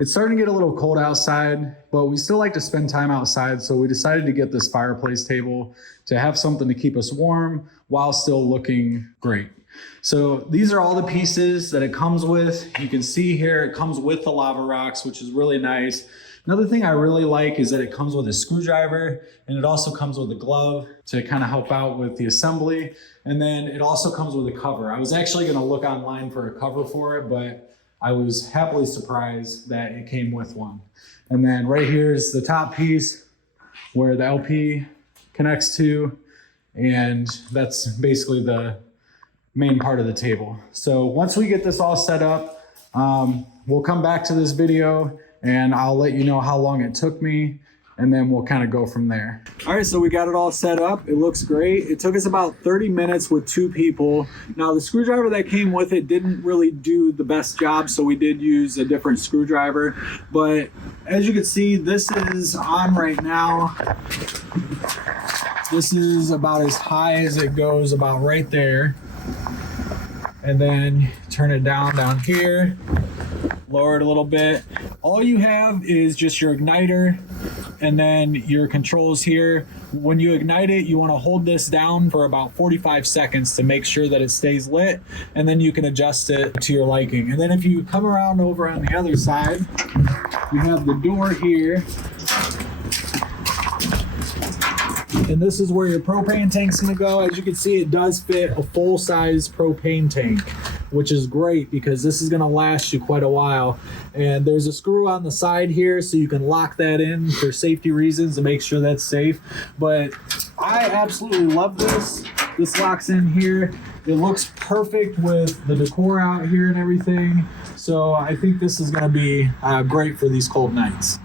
It's starting to get a little cold outside, but we still like to spend time outside. So we decided to get this fireplace table to have something to keep us warm while still looking great. So these are all the pieces that it comes with. You can see here, it comes with the lava rocks, which is really nice. Another thing I really like is that it comes with a screwdriver, and it also comes with a glove to kind of help out with the assembly. And then it also comes with a cover. I was actually gonna look online for a cover for it, but I was happily surprised that it came with one. And then right here is the top piece where the LP connects to, and that's basically the main part of the table. So once we get this all set up, we'll come back to this video and I'll let you know how long it took me, and then we'll kind of go from there. All right, so we got it all set up. It looks great. It took us about 30 minutes with 2 people. Now the screwdriver that came with it didn't really do the best job, so we did use a different screwdriver. But as you can see, this is on right now. This is about as high as it goes, about right there. And then turn it down here, lower it a little bit. All you have is just your igniter and then your controls here. When you ignite it, you want to hold this down for about 45 seconds to make sure that it stays lit, and then you can adjust it to your liking. And then if you come around over on the other side, you have the door here. And this is where your propane tank's gonna go. As you can see, it does fit a full-size propane tank, which is great because this is gonna last you quite a while. And there's a screw on the side here so you can lock that in for safety reasons to make sure that's safe. But I absolutely love this. This locks in here. It looks perfect with the decor out here and everything. So I think this is gonna be great for these cold nights.